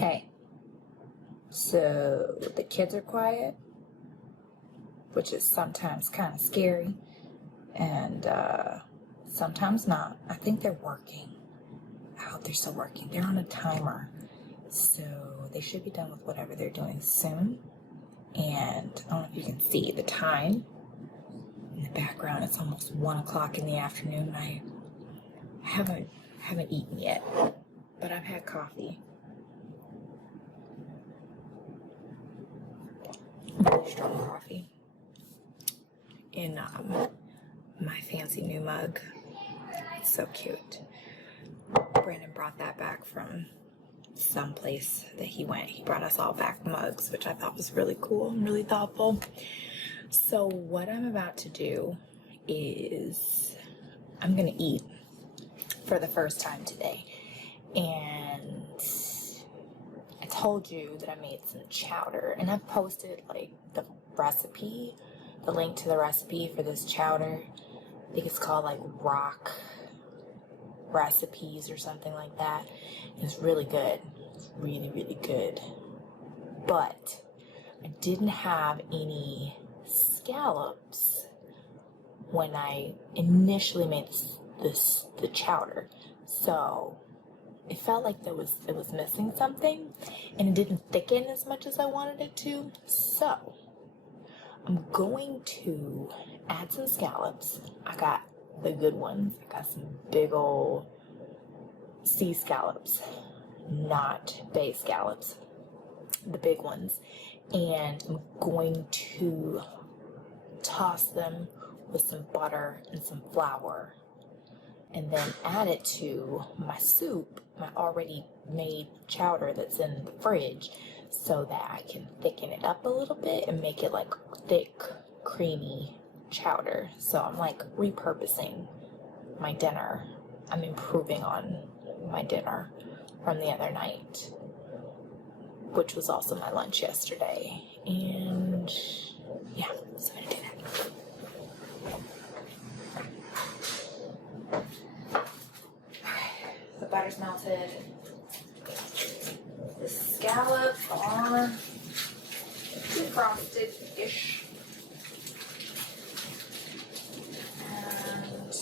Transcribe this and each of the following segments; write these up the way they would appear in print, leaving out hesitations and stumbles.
Hey, so the kids are quiet, which is sometimes kind of scary, and sometimes not. I think they're working. I hope they're still working. They're on a timer, so they should be done with whatever they're doing soon. And I don't know if you can see the time in the background. It's almost 1 o'clock in the afternoon, and I haven't eaten yet, but I've had coffee. Really strong coffee in my fancy new mug. It's so cute. Brandon brought that back from someplace that he went. He brought us all back mugs, which I thought was really cool and really thoughtful. So what I'm about to do is I'm gonna eat for the first time today, and I told you that I made some chowder, and I've posted like the recipe, the link to the recipe for this chowder. I think it's called like Rock Recipes or something like that. It's really good. It's really, really good. But I didn't have any scallops when I initially made the chowder. So it felt like it was missing something, and it didn't thicken as much as I wanted it to. So I'm going to add some scallops. I got the good ones. I got some big old sea scallops, not bay scallops, the big ones. And I'm going to toss them with some butter and some flour, and then add it to my soup, my already made chowder that's in the fridge, so that I can thicken it up a little bit and make it like thick, creamy chowder. So I'm like repurposing my dinner. I'm improving on my dinner from the other night, which was also my lunch yesterday. And yeah, so I'm gonna do that. The butter's melted. The scallops are defrosted-ish. And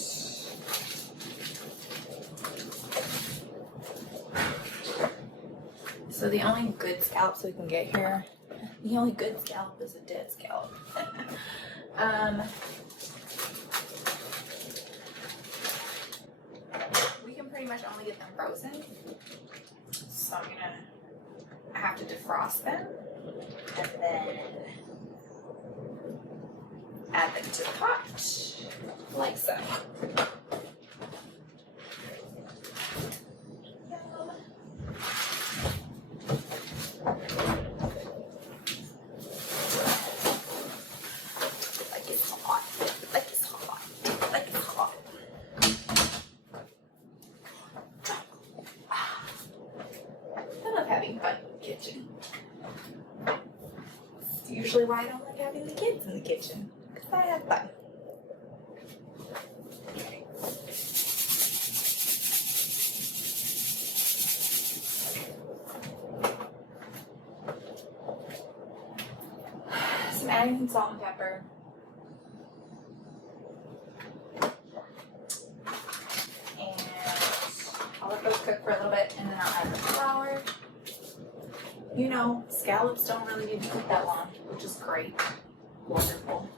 so the only good scallops we can get here, the only good scallop is a dead scallop. We can pretty much only get them frozen. So I have to defrost them and then add them to the pot, like so. Like it's hot, like it's hot, like it's hot. I love having fun in the kitchen. It's usually why I don't like having the kids in the kitchen, because I have fun. So I'm adding some salt and pepper. And I'll let those cook for a little bit, and then I'll add the flour. You know, scallops don't really need to cook that long, which is great. Wonderful.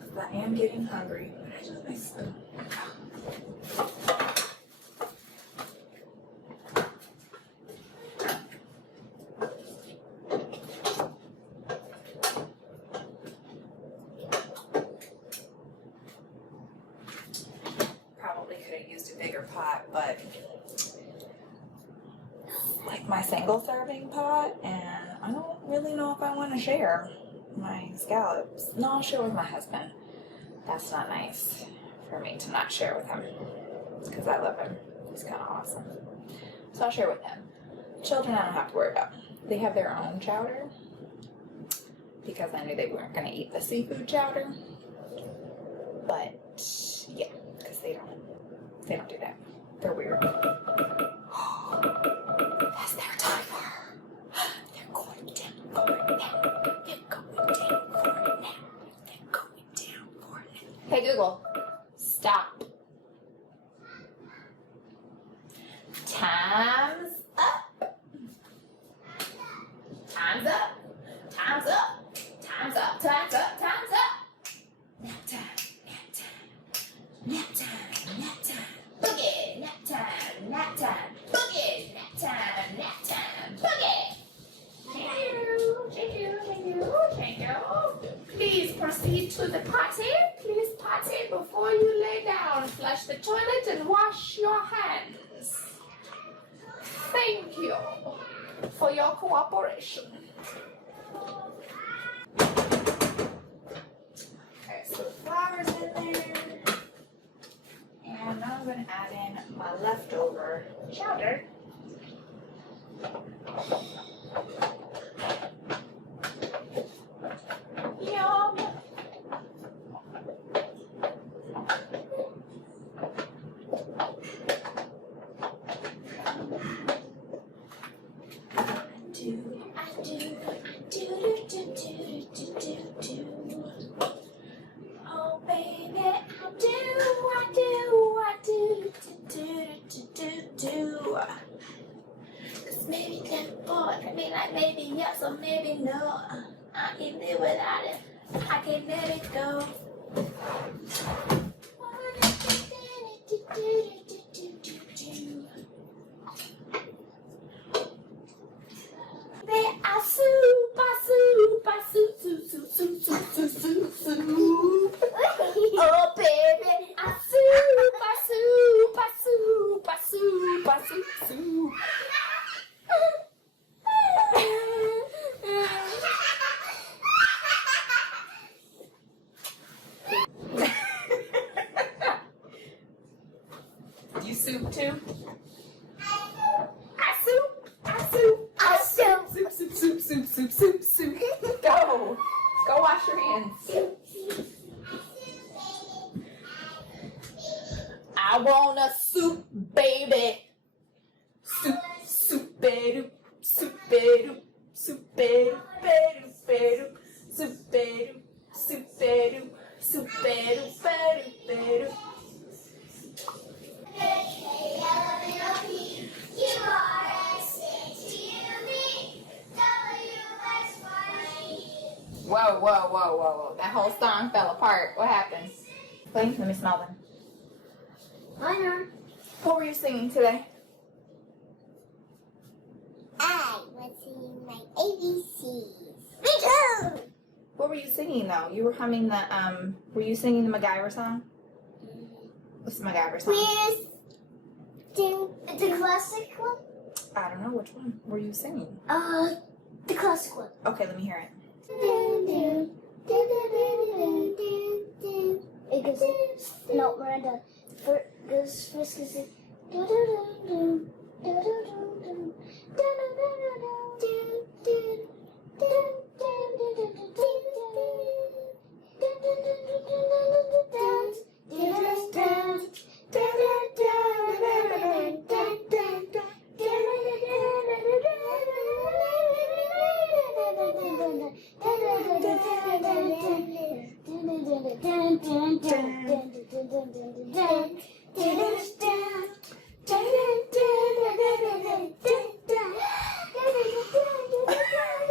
Because I am getting hungry. But I just my spoon. Probably could have used a bigger pot, but like my single serving pot, and I don't really know if I want to share my scallops. No, I'll share with my husband. That's not nice for me to not share with him, because I love him. He's kind of awesome. So I'll share with him. Children I don't have to worry about. They have their own chowder, because I knew they weren't going to eat the seafood chowder. But yeah, because they don't do that. They're weird. That's their time. wiggle. Stop. Time's up. Time's up. Time's up. Time's up. Time's up. Time's up. Nap time. Nap time. Nap time. Nap time. Boogie. Nap time. Nap time. Boogie. Nap time. Nap time. Boogie. Thank you. Thank you. Thank you. Thank you. Please proceed to the potty. Please potty before you lay down. Flush the toilet and wash your hands. Thank you for your cooperation. Okay, so the flour's in there. And now I'm going to add in my leftover chowder. Yum! Oh baby, I do. 'Cause maybe that boy, I mean like maybe yes or maybe no. I can live without it. I can let it go. Oh baby, I soup. You soup too? I soup. Go wash your hands. I want a soup, baby. Soup, baby. Whoa. That whole song fell apart. What happened? Wait, let me smell them. Minor. What were you singing today? I was singing my ABCs. Me too! What were you singing though? You were humming the, were you singing the MacGyver song? What's the MacGyver song? The classic one? I don't know, which one were you singing? The classic one. Okay, let me hear it. It goes, no, Miranda. Goes first, goes,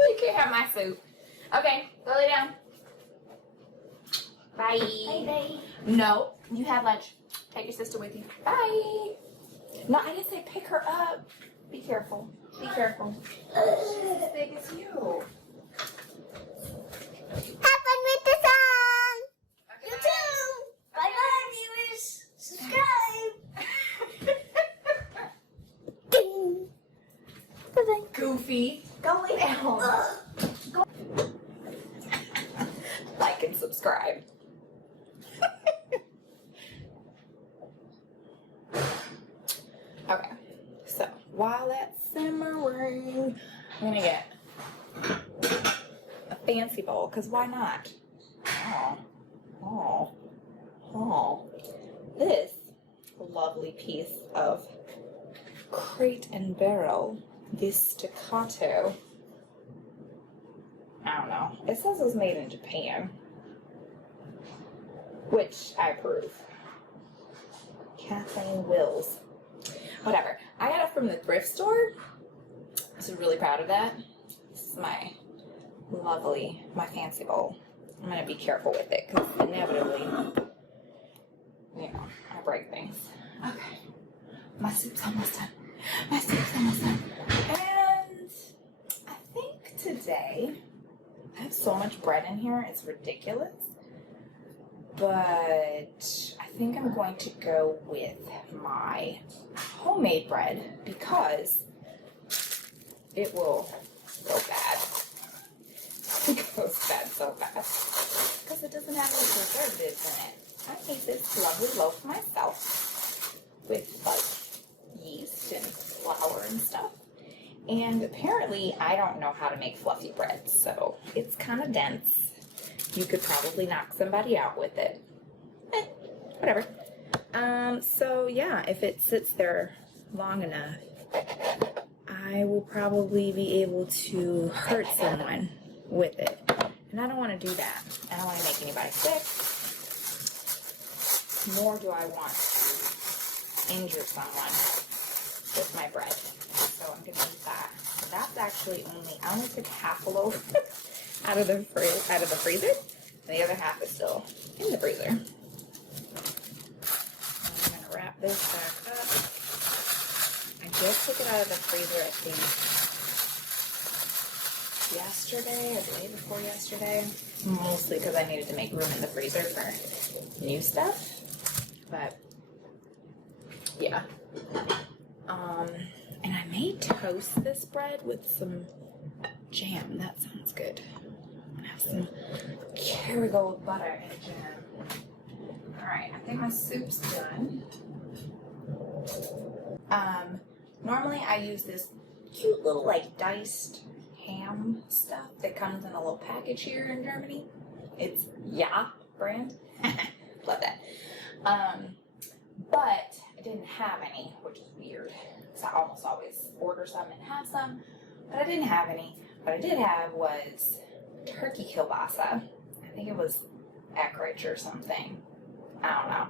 You can't have my soup. Okay, go lay down. Bye. Bye. No, you have lunch. Take your sister with you. Bye. No, I didn't say pick her up. Be careful. Be careful. She's as big as you. Have fun with the song. Okay, You too. Bye bye, viewers. Subscribe. Ding. Bye-bye. Goofy. Go lay down. Go. Like and subscribe. Okay, so while that's simmering, I'm gonna get a fancy bowl, because why not? This lovely piece of Crate and Barrel, this staccato. I don't know. It says it was made in Japan. which I approve. Kathleen Wills. Whatever. I got it from the thrift store. So really proud of that. This is my fancy bowl. I'm going to be careful with it because inevitably, you know, I break things. Okay. My soup's almost done. My soup's almost done. And I think today, I have so much bread in here, it's ridiculous. But I think I'm going to go with my homemade bread because it will go bad. It goes bad so fast because it doesn't have any preservatives in it. I made this lovely loaf myself with like yeast and flour and stuff. And apparently I don't know how to make fluffy bread, so it's kind of dense. You could probably knock somebody out with it. Whatever. So yeah, if it sits there long enough, I will probably be able to hurt someone with it. And I don't want to do that. I don't want to make anybody sick. Nor do I want to injure someone with my bread. So I'm going to use that. That's actually I only took half a loaf out of the freezer. And the other half is still in the freezer. I'm going to wrap this back up. I just took it out of the freezer, I think, yesterday or the day before yesterday. Mostly because I needed to make room in the freezer for new stuff. But, yeah. And I may toast this bread with some jam. That sounds good. I'm going to have some Kerrygold butter and jam. Alright, I think my soup's done. Normally I use this cute little like diced ham stuff that comes in a little package here in Germany. It's Ja brand. Love that. But I didn't have any, which is weird. Because I almost always order some and have some. But I didn't have any. What I did have was turkey kielbasa. I think it was Eckrich or something. I don't know.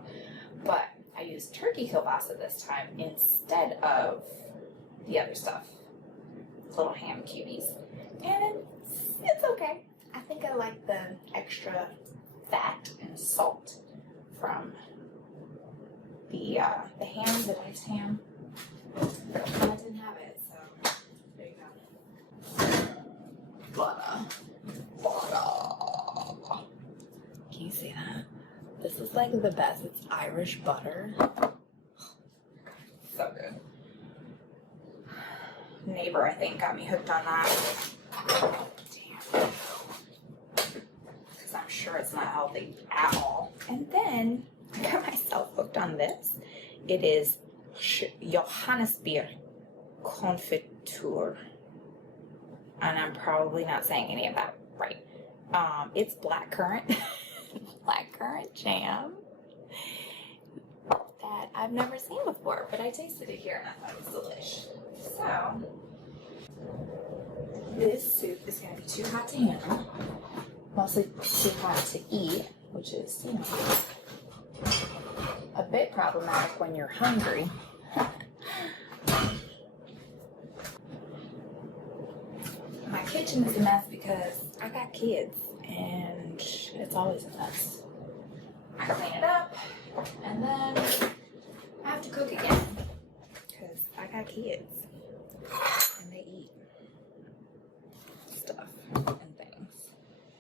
But I used turkey kielbasa this time instead of the other stuff. Little ham cuties. And it's okay. I think I like the extra fat and salt from the ham, the diced ham. But I didn't have it, so there you go. Butter. Can you see that? This is like the best. It's Irish butter. So good. Neighbor, I think, got me hooked on that. Damn. Because I'm sure it's not healthy at all. And then I got myself hooked on this. It is Johannisbeer Confiture. And I'm probably not saying any of that right. It's blackcurrant. Blackcurrant jam that I've never seen before, but I tasted it here and I thought it was delish. So, this soup is going to be too hot to handle, mostly too hot to eat, which is, you know, a bit problematic when you're hungry. My kitchen is a mess because I got kids and it's always a mess. I clean it up and then I have to cook again because I got kids and they eat stuff and things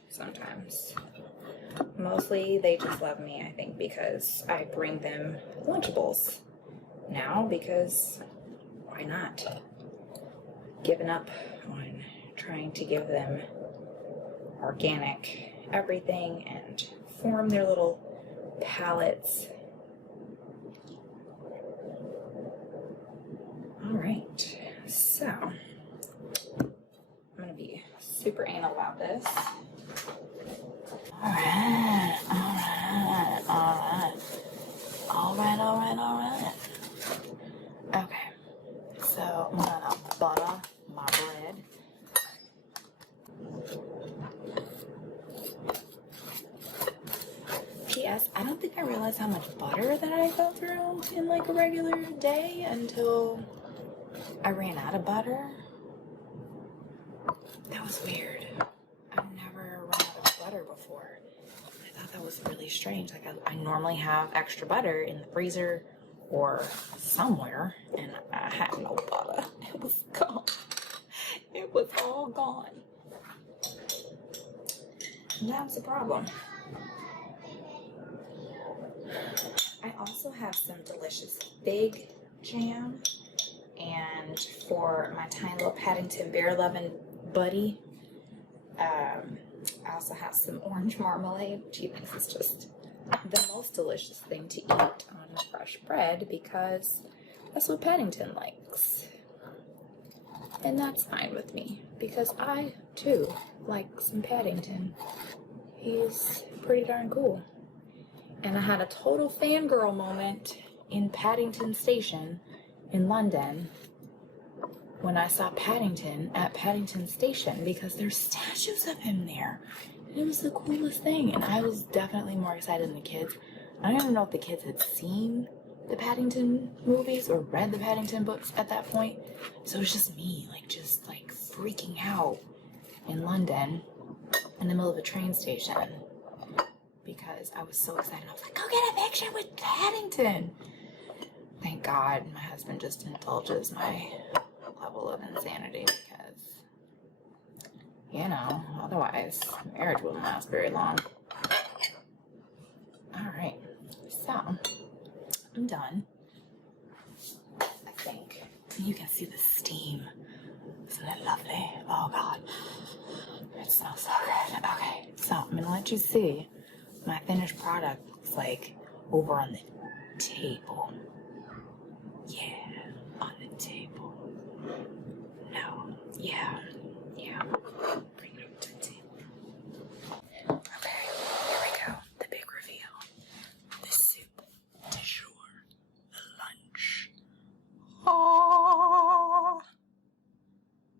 sometimes. Mostly they just love me, I think, because I bring them Lunchables now because why not? Giving up on trying to give them organic everything and form their little palates. Alright, so I'm going to be super anal about this. Alright. Okay, so I'm going to butter my bread. P.S. I don't realize how much butter that I go through in like a regular day until I ran out of butter. That was weird. I've never run out of butter before. I thought that was really strange. Like I normally have extra butter in the freezer or somewhere, and I had no butter. It was gone. It was all gone. And that was a problem. I also have some delicious fig jam, and for my tiny little Paddington Bear Lovin' buddy, I also have some orange marmalade, which he thinks is just the most delicious thing to eat on fresh bread because that's what Paddington likes. And that's fine with me because I too like some Paddington. He's pretty darn cool. And I had a total fangirl moment in Paddington Station in London when I saw Paddington at Paddington Station because there's statues of him there. It was the coolest thing, and I was definitely more excited than the kids. I don't even know if the kids had seen the Paddington movies or read the Paddington books at that point. So it was just me, just freaking out in London in the middle of a train station because I was so excited. I was like, go get a picture with Paddington. Thank God my husband just indulges my level of insanity because, otherwise marriage wouldn't last very long. Alright, so I'm done. I think you can see the steam. Isn't it lovely? Oh God, it smells so good. Okay, so I'm gonna let you see my finished product looks like over on the table. Yeah, on the table. No, yeah. Bring it up to the table. Okay, here we go. The big reveal. The soup du jour. The lunch. Oh,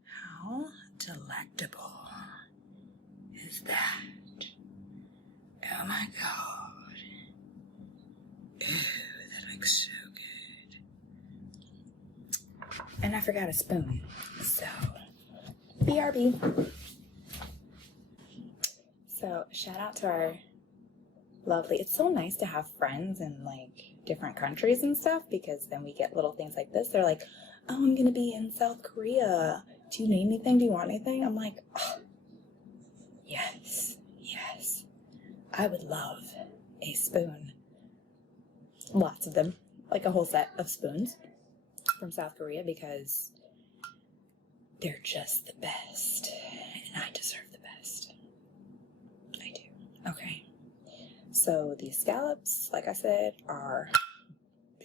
how delectable is that? Oh my God. Ew, that looks so good. And I forgot a spoon, so BRB. So shout out to our lovely, it's so nice to have friends in different countries and stuff because then we get little things like this. They're like, oh, I'm gonna be in South Korea. Do you need anything? Do you want anything? I'm like, oh, yes. I would love a spoon. Lots of them. Like a whole set of spoons from South Korea because they're just the best. And I deserve the best. I do. Okay. So these scallops, like I said, are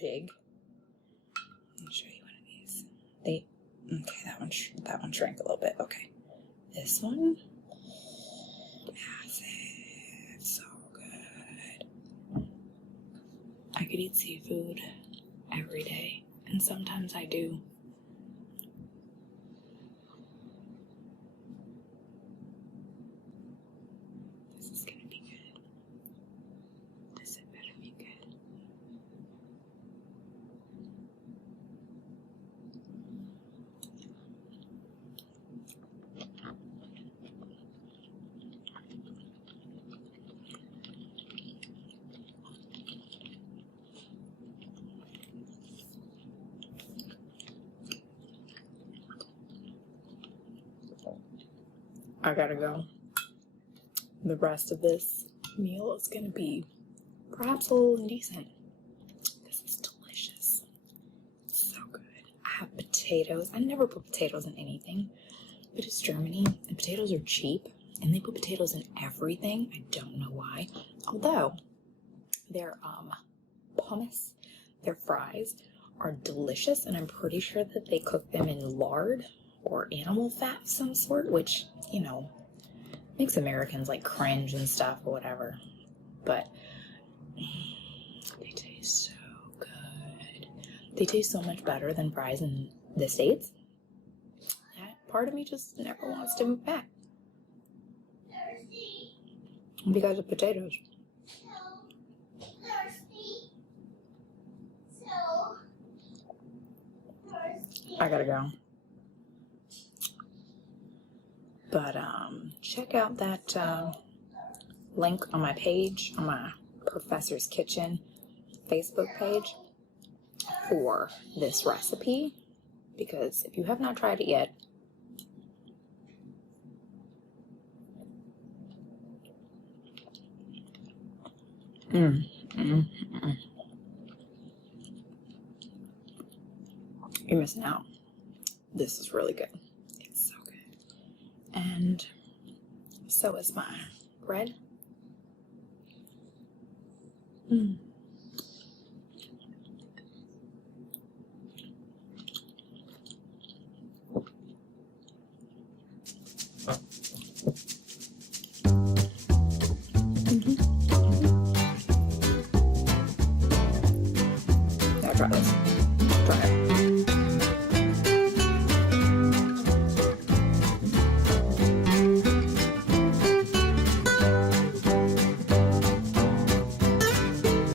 big. Let me show you one of these. Okay, that one shrank a little bit. Okay. This one, massive. So good. I could eat seafood every day, and sometimes I do. This is gonna be good. This had better be good. I gotta go. The rest of this meal is gonna be perhaps a little indecent. This is delicious. It's so good. I have potatoes. I never put potatoes in anything, but it's Germany and potatoes are cheap and they put potatoes in everything. I don't know why. Although their hummus, their fries are delicious and I'm pretty sure that they cook them in lard or animal fat of some sort, which, makes Americans cringe and stuff or whatever. But they taste so good. They taste so much better than fries in the States. That part of me just never wants to move back. Because of potatoes. I gotta go. But check out that link on my page, on my Professor's Kitchen Facebook page for this recipe, because if you have not tried it yet, you're missing out. This is really good. It's so good. And so is my bread.